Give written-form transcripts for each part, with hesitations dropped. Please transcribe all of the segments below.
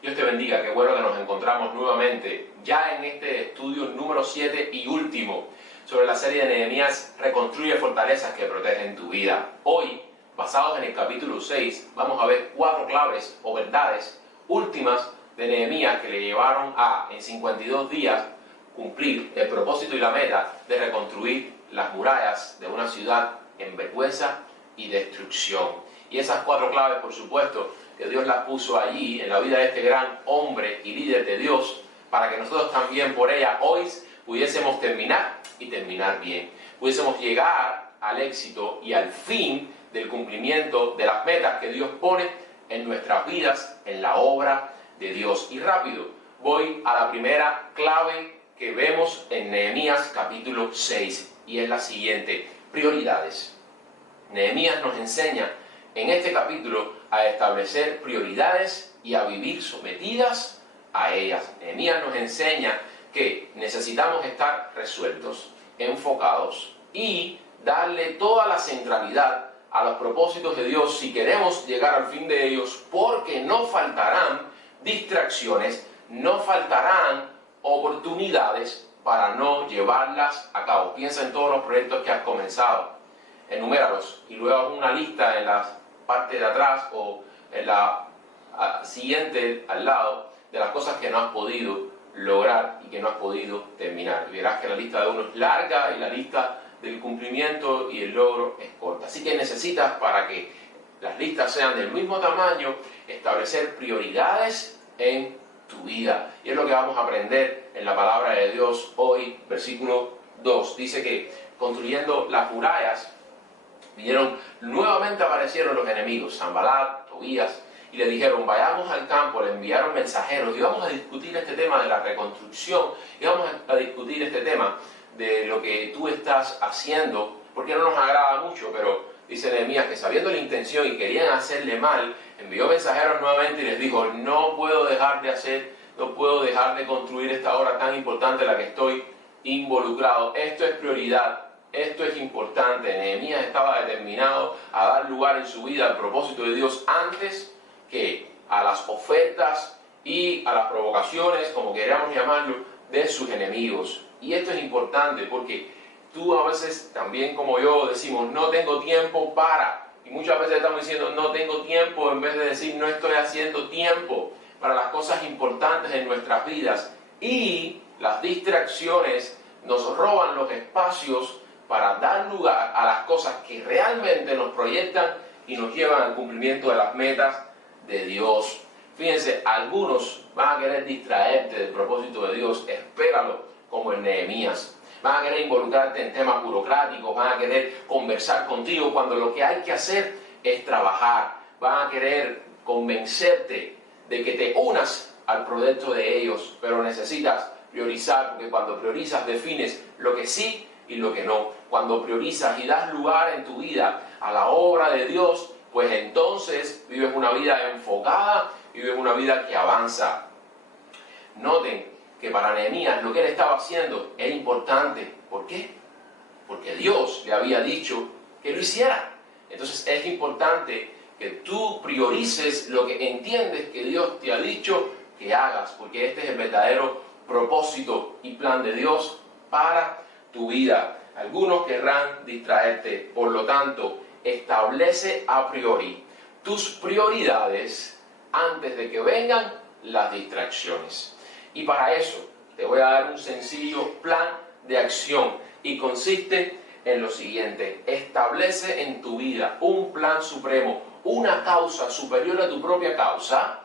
Dios te bendiga, qué bueno que nos encontramos nuevamente ya en este estudio número 7 y último sobre la serie de Nehemías Reconstruye fortalezas que protegen tu vida. Hoy, basados en el capítulo 6, vamos a ver 4 claves o verdades últimas de Nehemías que le llevaron a, en 52 días, cumplir el propósito y la meta de reconstruir las murallas de una ciudad en vergüenza y destrucción. Y esas 4 claves, por supuesto, que Dios las puso allí en la vida de este gran hombre y líder de Dios, para que nosotros también por ella hoy pudiésemos terminar y terminar bien. Pudiésemos llegar al éxito y al fin del cumplimiento de las metas que Dios pone en nuestras vidas, en la obra de Dios. Y rápido, voy a la primera clave que vemos en Nehemías capítulo 6, y es la siguiente: prioridades. Nehemías nos enseña en este capítulo a establecer prioridades y a vivir sometidas a ellas. Nehemías nos enseña que necesitamos estar resueltos, enfocados y darle toda la centralidad a los propósitos de Dios si queremos llegar al fin de ellos, porque no faltarán distracciones, no faltarán oportunidades para no llevarlas a cabo. Piensa en todos los proyectos que has comenzado, enuméralos y luego haz una lista en la parte de atrás o en la siguiente al lado de las cosas que no has podido lograr y que no has podido terminar. Y verás que la lista de uno es larga y la lista del cumplimiento y el logro es corta. Así que necesitas, para que las listas sean del mismo tamaño, establecer prioridades en tu vida. Y es lo que vamos a aprender en la palabra de Dios hoy. Versículo 2 dice que construyendo las murallas nuevamente aparecieron los enemigos, Sanbalat, Tobías, y le dijeron: vayamos al campo. Le enviaron mensajeros y vamos a discutir este tema de la reconstrucción, y vamos a discutir este tema de lo que tú estás haciendo, porque no nos agrada mucho. Pero dice Nehemías que, sabiendo la intención y querían hacerle mal, envió mensajeros nuevamente y les dijo: no puedo dejar de construir esta obra tan importante en la que estoy involucrado. Esto es prioridad. Esto es importante. Nehemías estaba determinado a dar lugar en su vida al propósito de Dios antes que a las ofertas y a las provocaciones, como queramos llamarlo, de sus enemigos. Y esto es importante porque tú a veces también, como yo, decimos: no tengo tiempo para. Y muchas veces estamos diciendo: no tengo tiempo, en vez de decir: no estoy haciendo tiempo para las cosas importantes en nuestras vidas. Y las distracciones nos roban los espacios para dar lugar a las cosas que realmente nos proyectan y nos llevan al cumplimiento de las metas de Dios. Fíjense, algunos van a querer distraerte del propósito de Dios. Espéralo, como en Nehemías. Van a querer involucrarte en temas burocráticos, van a querer conversar contigo cuando lo que hay que hacer es trabajar. Van a querer convencerte de que te unas al proyecto de ellos, pero necesitas priorizar, porque cuando priorizas defines lo que sí y lo que no. Cuando priorizas y das lugar en tu vida a la obra de Dios, pues entonces vives una vida enfocada, vives una vida que avanza. Noten que para Nehemías lo que él estaba haciendo era importante. ¿Por qué? Porque Dios le había dicho que lo hiciera. Entonces es importante que tú priorices lo que entiendes que Dios te ha dicho que hagas, porque este es el verdadero propósito y plan de Dios para tu vida. Algunos querrán distraerte, por lo tanto, establece a priori tus prioridades antes de que vengan las distracciones. Y para eso te voy a dar un sencillo plan de acción, y consiste en lo siguiente: establece en tu vida un plan supremo, una causa superior a tu propia causa,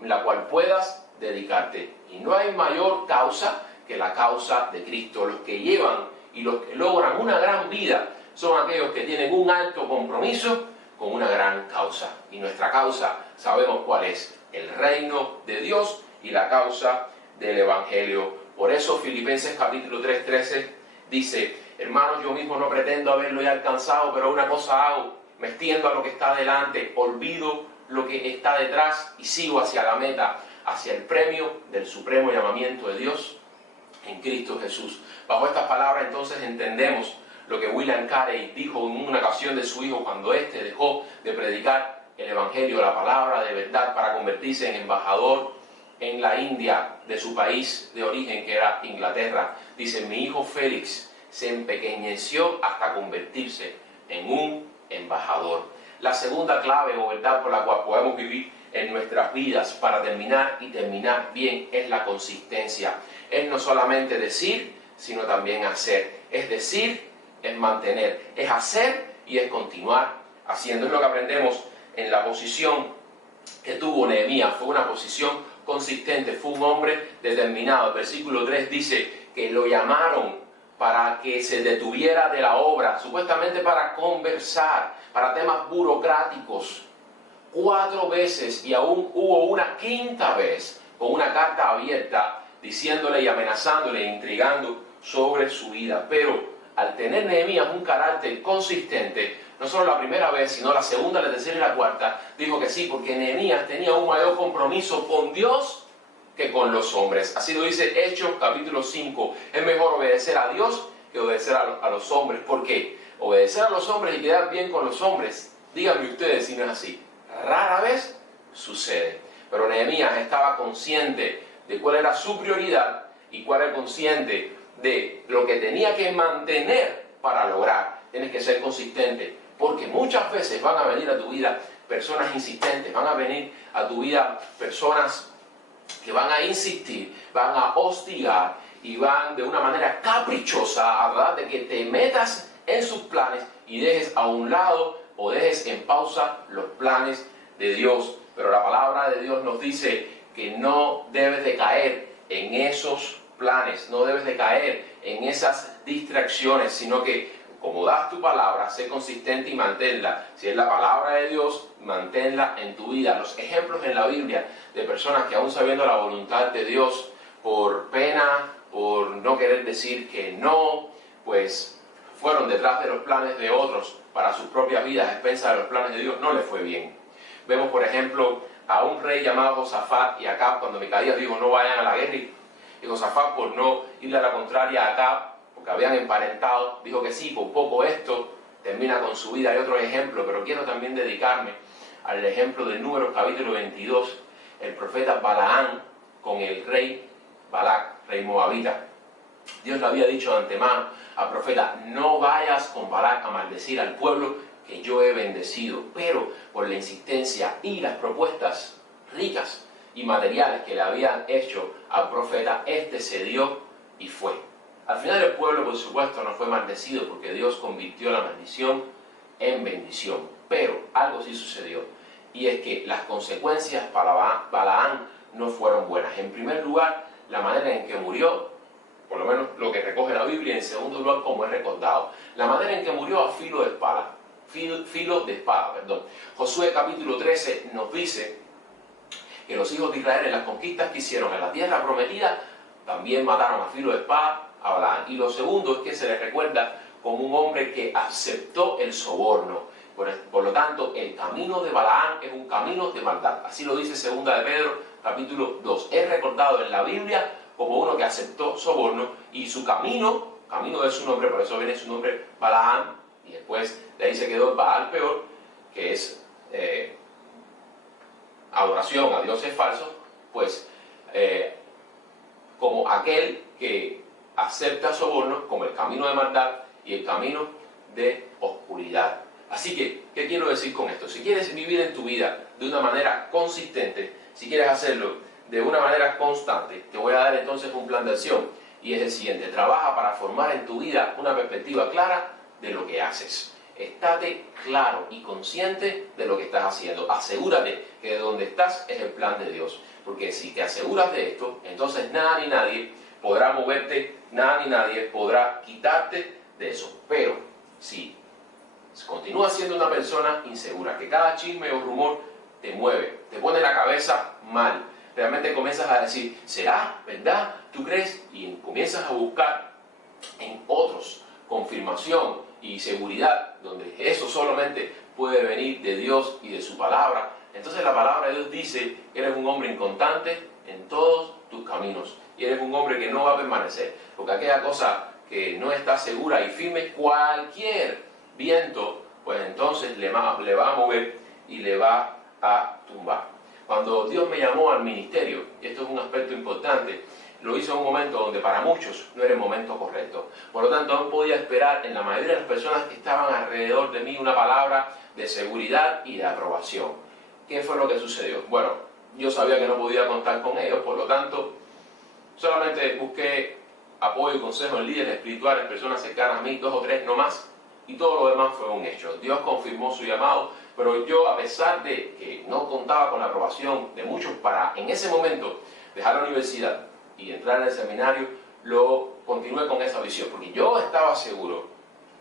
en la cual puedas dedicarte. Y no hay mayor causa que la causa de Cristo. Los que llevan y los que logran una gran vida son aquellos que tienen un alto compromiso con una gran causa. Y nuestra causa sabemos cuál es: el reino de Dios y la causa del Evangelio. Por eso Filipenses capítulo 3:13 dice: hermanos, yo mismo no pretendo haberlo ya alcanzado, pero una cosa hago, me extiendo a lo que está delante, olvido lo que está detrás y sigo hacia la meta, hacia el premio del supremo llamamiento de Dios en Cristo Jesús. Bajo estas palabras entonces entendemos lo que William Carey dijo en una ocasión de su hijo cuando éste dejó de predicar el Evangelio, la palabra de verdad, para convertirse en embajador en la India de su país de origen, que era Inglaterra. Dice, mi hijo Félix se empequeñeció hasta convertirse en un embajador. La segunda clave o verdad por la cual podemos vivir en nuestras vidas para terminar y terminar bien es la consistencia. Es no solamente decir, sino también hacer. Es decir, es mantener. Es hacer y es continuar haciendo. Es lo que aprendemos en la posición que tuvo Nehemías. Fue una posición consistente, fue un hombre determinado. El versículo 3 dice que lo llamaron para que se detuviera de la obra, supuestamente para conversar, para temas burocráticos. 4 veces, y aún hubo una 5ª vez con una carta abierta diciéndole y amenazándole e intrigando sobre su vida. Pero al tener Nehemías un carácter consistente, no solo la primera vez, sino la segunda, la tercera y la cuarta, dijo que sí, porque Nehemías tenía un mayor compromiso con Dios que con los hombres. Así lo dice Hechos capítulo 5. Es mejor obedecer a Dios que obedecer a los hombres. ¿Por qué? Obedecer a los hombres y quedar bien con los hombres, díganme ustedes si no es así, rara vez sucede. Pero Nehemías estaba consciente de cuál era su prioridad y cuál era consciente de lo que tenía que mantener para lograr. Tienes que ser consistente, porque muchas veces van a venir a tu vida personas insistentes, van a venir a tu vida personas que van a insistir, van a hostigar y van de una manera caprichosa a tratar de que te metas en sus planes y dejes a un lado o dejes en pausa los planes de Dios. Pero la palabra de Dios nos dice que no debes de caer en esos planes, no debes de caer en esas distracciones, sino que como das tu palabra, sé consistente y manténla. Si es la palabra de Dios, manténla en tu vida. Los ejemplos en la Biblia de personas que aún sabiendo la voluntad de Dios, por pena, por no querer decir que no, pues fueron detrás de los planes de otros para sus propias vidas, a expensas de los planes de Dios, no les fue bien. Vemos, por ejemplo, a un rey llamado Josafat y Acab, cuando Micaías dijo no vayan a la guerra, y Josafat, por no irle a la contraria a Acab, porque habían emparentado, dijo que sí, por poco esto termina con su vida. Hay otro ejemplo, pero quiero también dedicarme al ejemplo de Números capítulo 22, el profeta Balaán con el rey Balac, rey moabita. Dios le había dicho de antemano al profeta, no vayas con Balac a maldecir al pueblo que yo he bendecido, pero por la insistencia y las propuestas ricas y materiales que le habían hecho al profeta, este cedió y fue. Al final el pueblo, por supuesto, no fue maldecido porque Dios convirtió la maldición en bendición. Pero algo sí sucedió, y es que las consecuencias para Balaán no fueron buenas. En primer lugar, la manera en que murió, por lo menos lo que recoge la Biblia. En segundo lugar, como es recordado, la manera en que murió a filo de espada. Josué capítulo 13 nos dice que los hijos de Israel en las conquistas que hicieron en la tierra prometida también mataron a filo de espada a Balaán. Y lo segundo es que se le recuerda como un hombre que aceptó el soborno. Por lo tanto, el camino de Balaán es un camino de maldad. Así lo dice 2 de Pedro capítulo 2. Es recordado en la Biblia como uno que aceptó soborno, y su camino de su nombre, por eso viene su nombre Balaán, y después de ahí se quedó Baal Peor, que es adoración a dioses falsos, pues como aquel que acepta sobornos como el camino de maldad y el camino de oscuridad. Así que, ¿qué quiero decir con esto? Si quieres vivir en tu vida de una manera consistente, si quieres hacerlo de una manera constante, te voy a dar entonces un plan de acción, y es el siguiente: trabaja para formar en tu vida una perspectiva clara de lo que haces. Estate claro y consciente de lo que estás haciendo. Asegúrate que de donde estás es el plan de Dios, porque si te aseguras de esto, entonces nada ni nadie podrá moverte, nada ni nadie podrá quitarte de eso. Pero si continúas siendo una persona insegura, que cada chisme o rumor te mueve, te pone la cabeza mal, realmente comienzas a decir, ¿será verdad? ¿Tú crees? Y comienzas a buscar en otros confirmación y seguridad, donde eso solamente puede venir de Dios y de su palabra. Entonces la palabra de Dios dice que eres un hombre inconstante en todos tus caminos, y eres un hombre que no va a permanecer, porque aquella cosa que no está segura y firme, cualquier viento, pues entonces le va a mover y le va a tumbar. Cuando Dios me llamó al ministerio, y esto es un aspecto importante, lo hizo en un momento donde para muchos no era el momento correcto. Por lo tanto, no podía esperar en la mayoría de las personas que estaban alrededor de mí una palabra de seguridad y de aprobación. ¿Qué fue lo que sucedió? Bueno, yo sabía que no podía contar con ellos, por lo tanto, solamente busqué apoyo y consejo en líderes espirituales, personas cercanas a mí, 2 o 3 no más, y todo lo demás fue un hecho. Dios confirmó su llamado, pero yo, a pesar de que no contaba con la aprobación de muchos para en ese momento dejar la universidad y entrar en el seminario, lo continué con esa visión, porque yo estaba seguro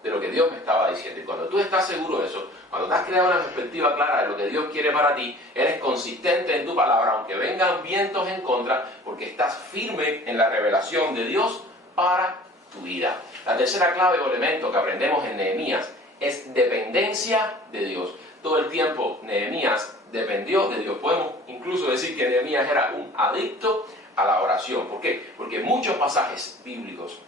de lo que Dios me estaba diciendo. Y cuando tú estás seguro de eso, cuando te has creado una perspectiva clara de lo que Dios quiere para ti, eres consistente en tu palabra, aunque vengan vientos en contra, porque estás firme en la revelación de Dios para tu vida. La tercera clave o elemento que aprendemos en Nehemías es dependencia de Dios. Todo el tiempo Nehemías dependió de Dios. Podemos incluso decir que Nehemías era un adicto a la oración. ¿Por qué? Porque en muchos pasajes bíblicos,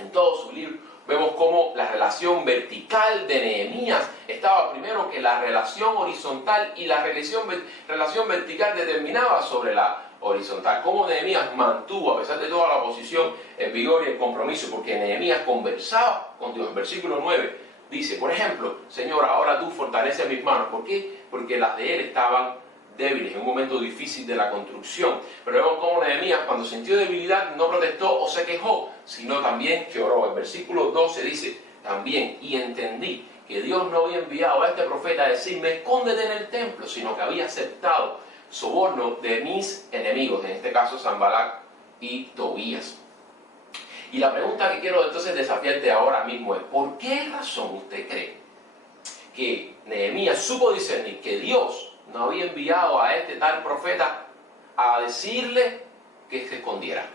en todo su libro, vemos cómo la relación vertical de Nehemías estaba primero que la relación horizontal, y la relación vertical determinaba sobre la horizontal. Cómo Nehemías mantuvo, a pesar de toda la oposición, el vigor y el compromiso, porque Nehemías conversaba con Dios. En versículo 9 dice, por ejemplo, Señor, ahora tú fortaleces mis manos. ¿Por qué? Porque las de él estaban débiles en un momento difícil de la construcción. Pero vemos cómo Nehemías, cuando sintió debilidad, no protestó o se quejó, sino también que oró. El versículo 12 dice también, y entendí que Dios no había enviado a este profeta a decirme, escóndete en el templo, sino que había aceptado soborno de mis enemigos, en este caso Sanbalat y Tobías. Y la pregunta que quiero entonces desafiarte ahora mismo es, ¿por qué razón usted cree que Nehemías supo discernir que Dios no había enviado a este tal profeta a decirle que se escondiera?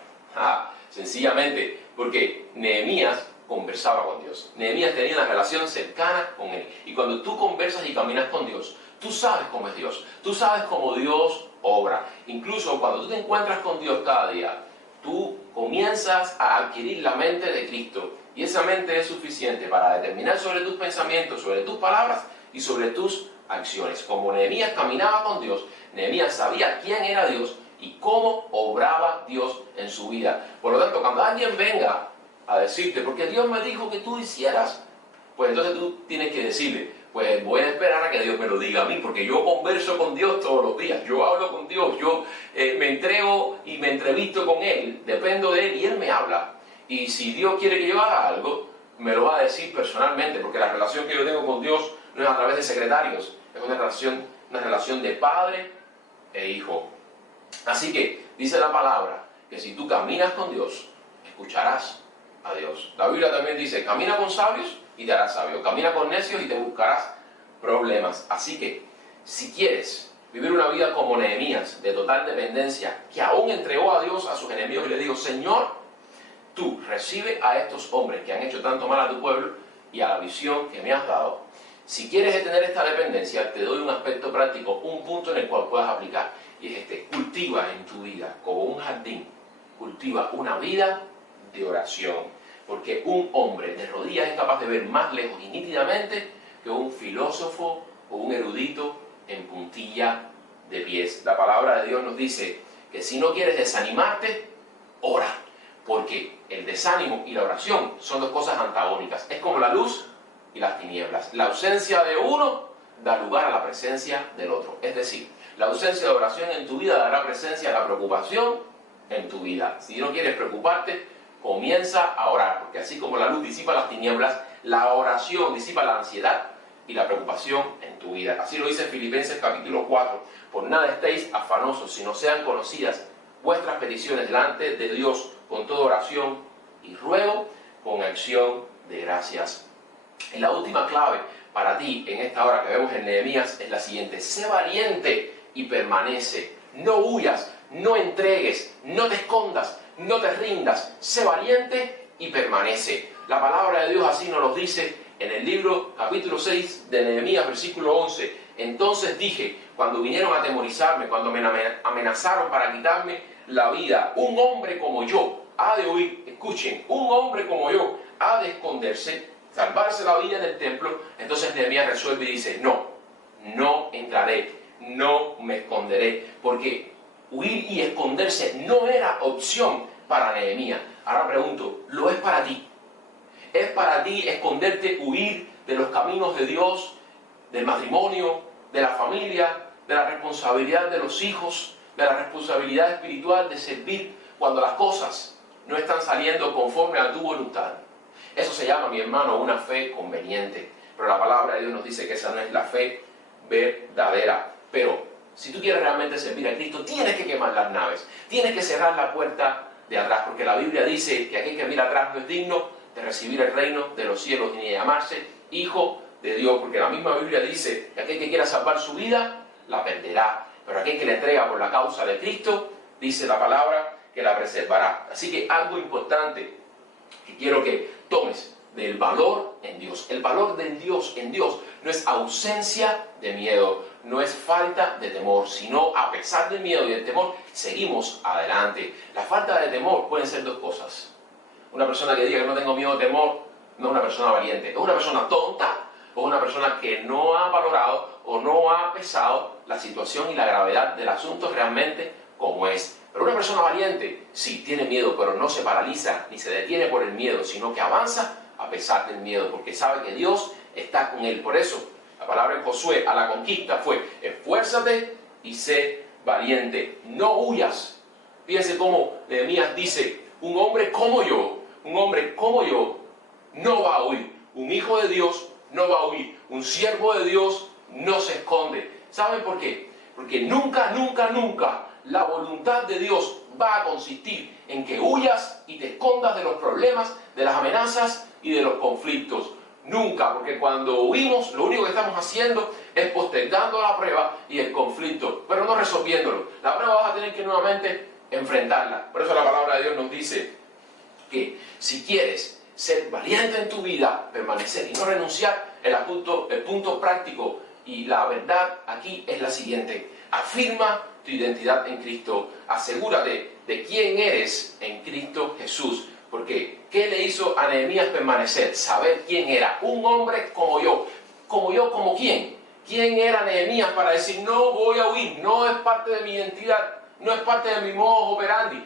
Sencillamente porque Nehemías conversaba con Dios. Nehemías tenía una relación cercana con él. Y cuando tú conversas y caminas con Dios, tú sabes cómo es Dios. Tú sabes cómo Dios obra. Incluso cuando tú te encuentras con Dios cada día, tú comienzas a adquirir la mente de Cristo. Y esa mente es suficiente para determinar sobre tus pensamientos, sobre tus palabras y sobre tus acciones. Como Nehemías caminaba con Dios, Nehemías sabía quién era Dios y cómo obraba Dios en su vida. Por lo tanto, cuando alguien venga a decirte, porque Dios me dijo que tú hicieras, pues entonces tú tienes que decirle, pues voy a esperar a que Dios me lo diga a mí, porque yo converso con Dios todos los días, yo hablo con Dios, yo me entrego y me entrevisto con Él, dependo de Él y Él me habla. Y si Dios quiere que yo haga algo, me lo va a decir personalmente, porque la relación que yo tengo con Dios no es a través de secretarios, es una relación de padre e hijo. Así que dice la palabra que si tú caminas con Dios, escucharás a Dios. La Biblia también dice, camina con sabios y te harás sabio. Camina con necios y te buscarás problemas. Así que, si quieres vivir una vida como Nehemías, de total dependencia, que aún entregó a Dios a sus enemigos y le dijo, Señor, tú recibe a estos hombres que han hecho tanto mal a tu pueblo y a la visión que me has dado. Si quieres tener esta dependencia, te doy un aspecto práctico, un punto en el cual puedas aplicar. Y es este, cultiva en tu vida, como un jardín, cultiva una vida de oración. Porque un hombre de rodillas es capaz de ver más lejos y nítidamente que un filósofo o un erudito en puntilla de pies. La palabra de Dios nos dice que si no quieres desanimarte, ora. Porque el desánimo y la oración son dos cosas antagónicas. Es como la luz y las tinieblas. La ausencia de uno da lugar a la presencia del otro. Es decir, la ausencia de oración en tu vida dará presencia a la preocupación en tu vida. Si no quieres preocuparte, comienza a orar, porque así como la luz disipa las tinieblas, la oración disipa la ansiedad y la preocupación en tu vida. Así lo dice Filipenses capítulo 4. Por nada estéis afanosos, sino sean conocidas vuestras peticiones delante de Dios con toda oración y ruego, con acción de gracias. Y la última clave para ti en esta hora que vemos en Nehemías es la siguiente: sé valiente y permanece. No huyas, no entregues, no te escondas, no te rindas. Sé valiente y permanece. La palabra de Dios así nos lo dice en el libro capítulo 6 de Nehemías, versículo 11. Entonces dije, cuando vinieron a atemorizarme, cuando me amenazaron para quitarme la vida, un hombre como yo ha de huir. Escuchen, un hombre como yo ha de esconderse, salvarse la vida en el templo. Entonces Nehemías resuelve y dice, no entraré entraré, no me esconderé, porque huir y esconderse no era opción para Nehemías. Ahora pregunto, ¿lo es para ti? ¿Es para ti esconderte, huir de los caminos de Dios, del matrimonio, de la familia, de la responsabilidad de los hijos, de la responsabilidad espiritual de servir cuando las cosas no están saliendo conforme a tu voluntad? Eso se llama, mi hermano, una fe conveniente. Pero la palabra de Dios nos dice que esa no es la fe verdadera. Pero si tú quieres realmente servir a Cristo, tienes que quemar las naves. Tienes que cerrar la puerta de atrás, porque la Biblia dice que aquel que mira atrás no es digno de recibir el reino de los cielos ni de llamarse hijo de Dios, porque la misma Biblia dice que aquel que quiera salvar su vida la perderá, pero aquel que le entrega por la causa de Cristo, dice la palabra, que la preservará. Así que algo importante que quiero que tomes del valor en Dios. El valor de Dios en Dios no es ausencia de miedo, no es falta de temor, sino a pesar del miedo y del temor, seguimos adelante. La falta de temor pueden ser dos cosas. Una persona que diga que no tengo miedo o temor no es una persona valiente, es una persona tonta o una persona que no ha valorado o no ha pesado la situación y la gravedad del asunto realmente como es. Pero una persona valiente sí tiene miedo, pero no se paraliza ni se detiene por el miedo, sino que avanza a pesar del miedo, porque sabe que Dios está con él. Por eso la palabra en Josué a la conquista fue: esfuérzate y sé valiente, no huyas. Fíjense cómo Nehemías dice: un hombre como yo no va a huir. Un hijo de Dios no va a huir. Un siervo de Dios no se esconde. ¿Saben por qué? Porque nunca la voluntad de Dios va a consistir en que huyas y te escondas de los problemas, de las amenazas y de los conflictos. Nunca, porque cuando huimos, lo único que estamos haciendo es postergando la prueba y el conflicto, pero no resolviéndolo. La prueba vas a tener que nuevamente enfrentarla. Por eso la palabra de Dios nos dice que si quieres ser valiente en tu vida, permanecer y no renunciar, el punto práctico y la verdad aquí es la siguiente: afirma tu identidad en Cristo, asegúrate de quién eres en Cristo Jesús. Porque ¿qué le hizo a Nehemías permanecer? Saber quién era, un hombre como yo. ¿Como quién? ¿Quién era Nehemías para decir no voy a huir, no es parte de mi identidad, no es parte de mi modus operandi?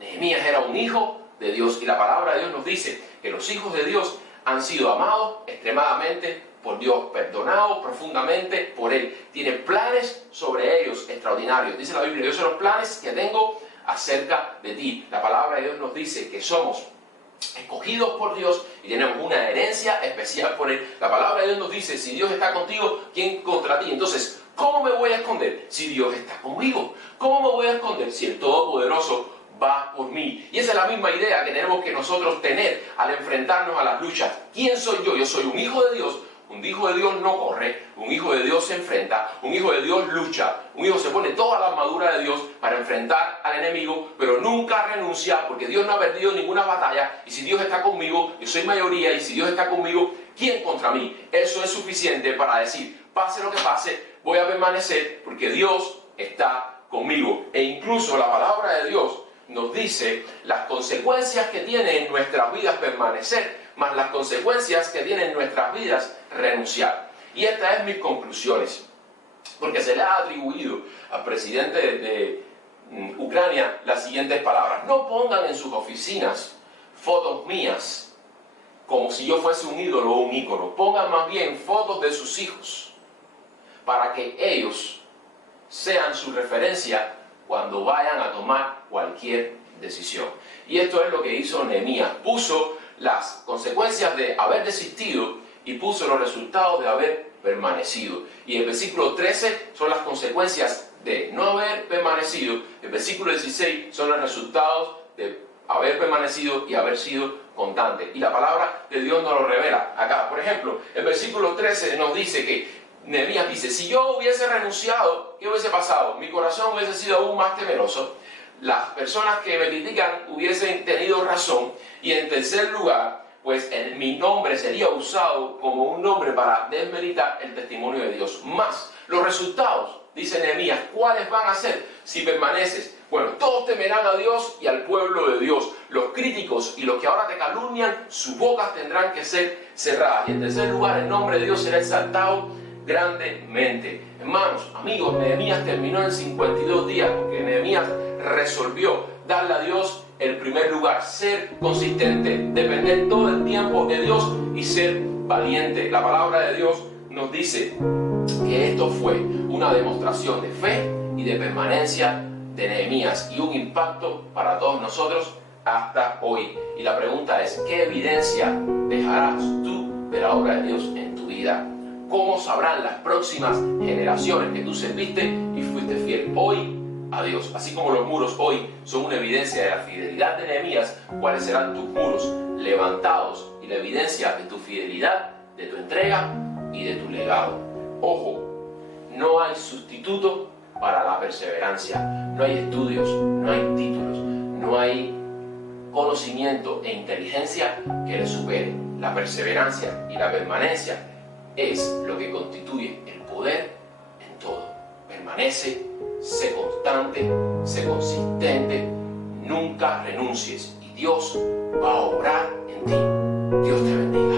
Nehemías era un hijo de Dios, y la palabra de Dios nos dice que los hijos de Dios han sido amados extremadamente por Dios, perdonados profundamente por Él. Tiene planes sobre ellos extraordinarios. Dice la Biblia: yo sé los planes que tengo acerca de ti. La palabra de Dios nos dice que somos escogidos por Dios y tenemos una herencia especial por Él. La palabra de Dios nos dice: si Dios está contigo, ¿quién contra ti? Entonces, ¿cómo me voy a esconder si Dios está conmigo? ¿Cómo me voy a esconder si el Todopoderoso va por mí? Y esa es la misma idea que tenemos que nosotros tener al enfrentarnos a las luchas. ¿Quién soy yo? Yo soy un hijo de Dios. Un hijo de Dios no corre, un hijo de Dios se enfrenta, un hijo de Dios lucha, un hijo se pone toda la armadura de Dios para enfrentar al enemigo, pero nunca renuncia, porque Dios no ha perdido ninguna batalla, y si Dios está conmigo, yo soy mayoría, y si Dios está conmigo, ¿quién contra mí? Eso es suficiente para decir: pase lo que pase, voy a permanecer, porque Dios está conmigo. E incluso la palabra de Dios nos dice las consecuencias que tiene en nuestras vidas permanecer, más las consecuencias que tiene en nuestras vidas renunciar. Y estas son mis conclusiones, porque se le ha atribuido al presidente de Ucrania las siguientes palabras: no pongan en sus oficinas fotos mías como si yo fuese un ídolo o un ícono, pongan más bien fotos de sus hijos para que ellos sean su referencia cuando vayan a tomar cualquier decisión. Y esto es lo que hizo Nehemías: puso las consecuencias de haber desistido y puso los resultados de haber permanecido. Y el versículo 13 son las consecuencias de no haber permanecido. El versículo 16 son los resultados de haber permanecido y haber sido constante. Y la palabra de Dios nos lo revela acá. Por ejemplo, el versículo 13 nos dice que Nehemías dice: si yo hubiese renunciado, ¿qué hubiese pasado? Mi corazón hubiese sido aún más temeroso. Las personas que me critican hubiesen tenido razón. Y en tercer lugar, pues mi nombre sería usado como un nombre para desmeritar el testimonio de Dios. Más los resultados, dice Nehemías, ¿cuáles van a ser si permaneces? Bueno, todos temerán a Dios y al pueblo de Dios. Los críticos y los que ahora te calumnian, sus bocas tendrán que ser cerradas. Y en tercer lugar, el nombre de Dios será exaltado grandemente. Hermanos, amigos, Nehemías terminó en 52 días porque Nehemías resolvió darle a Dios el primer lugar, ser consistente, depender todo el tiempo de Dios y ser valiente. La palabra de Dios nos dice que esto fue una demostración de fe y de permanencia de Nehemías y un impacto para todos nosotros hasta hoy. Y la pregunta es, ¿qué evidencia dejarás tú de la obra de Dios en tu vida? ¿Cómo sabrán las próximas generaciones que tú serviste y fuiste fiel hoy a Dios? Así como los muros hoy son una evidencia de la fidelidad de Nehemías, ¿cuáles serán tus muros levantados y la evidencia de tu fidelidad, de tu entrega y de tu legado? Ojo, no hay sustituto para la perseverancia. No hay estudios, no hay títulos, no hay conocimiento e inteligencia que le supere. La perseverancia y la permanencia es lo que constituye el poder en todo. Permanece, sé constante, sé consistente, nunca renuncies y Dios va a obrar en ti. Dios te bendiga.